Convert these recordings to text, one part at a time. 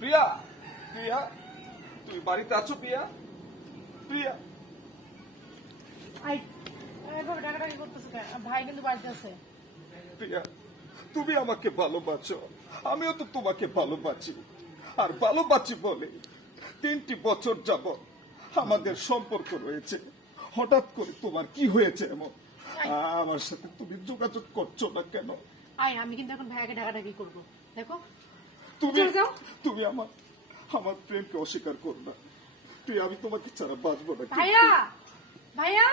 প্রিয়া, প্রিয়া, তুই বাড়িতে আছো প্রিয়া? প্রিয়া, এভাবে ডাকাডাকি করতেছে কেন? ভাই কিন্তু বাড়িতে আছে। প্রিয়া, তুমি আমাকে ভালোবাসো, আমিও তো তোমাকে ভালোবাসি। আর ভালোবাসি বলে 3টি বছর যাবত আমাদের সম্পর্ক রয়েছে। হঠাৎ করে তোমার কি হয়েছে এমন? আমার সাথে তুমি যোগাযোগ করছো না কেন? আমি কিন্তু এখন ভাইয়াকে ডাকাডাকি করবো। দেখো তুমি চলে যাও। তুমি আমার আমার প্রেমকে অস্বীকার করো না। তুই আমি তোমাকে ছাড়া বাঁচবো না। ভাইয়া, ভাইয়া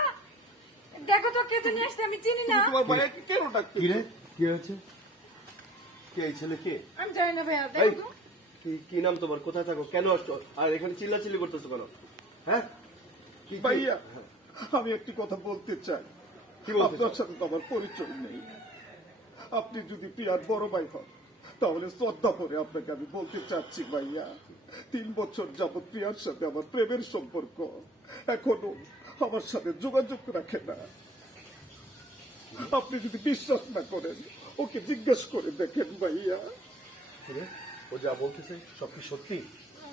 দেখো তো কে জানি আসছে, আমি চিনি না। তুমি তোমার ভাইয়াকে কেন ডাকতে? কি রে, কি হয়েছে? কে এই ছেলে? কে? আমি জানি না ভাইয়া, এই, দেখো তো। কি নাম তোমার? কোথায় থাকো? কেন আসছো? আর এখানে চিল্লাচিল্লি করতেছো কেন? হ্যাঁ, ভাইয়া, আমি একটি কথা বলতে চাই। কি বলতে আপনার চাও? সাথে তো আমার পরিচয় নেই। আপনি যদি প্রিয়ার বড় ভাই হন তাহলে শ্রদ্ধা করে আপনাকে আমি বলতে চাচ্ছি ভাইয়া, 3 বছর যাবৎ প্রিয়ার সাথে আমার প্রেমের সম্পর্ক, এখনো আমার সাথে যোগাযোগ রাখে না। আপনি যদি বিশ্বাস না করেন ওকে জিজ্ঞেস করে দেখেন ভাইয়া। কি রে, ও যা বলতেছে সব কি সত্যি?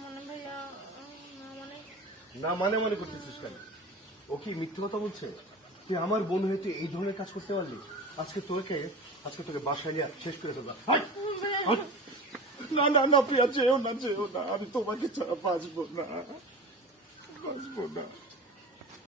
মানে ভাইয়া, মানে না মানে মনে করতেছিস কেন? ও কি মিথ্যে কথা বলছে? তুই আমার বোন হয়ে তুই এই ধরনের কাজ করতে পারলি? আজকে তোকে বাসায় নিয়ে শেষ করে ফেলবা। না না না প্রিয়া, যেও না, যেও না, আমি তোমাকে ছাড়া বাঁচবো না, বাঁচবো না।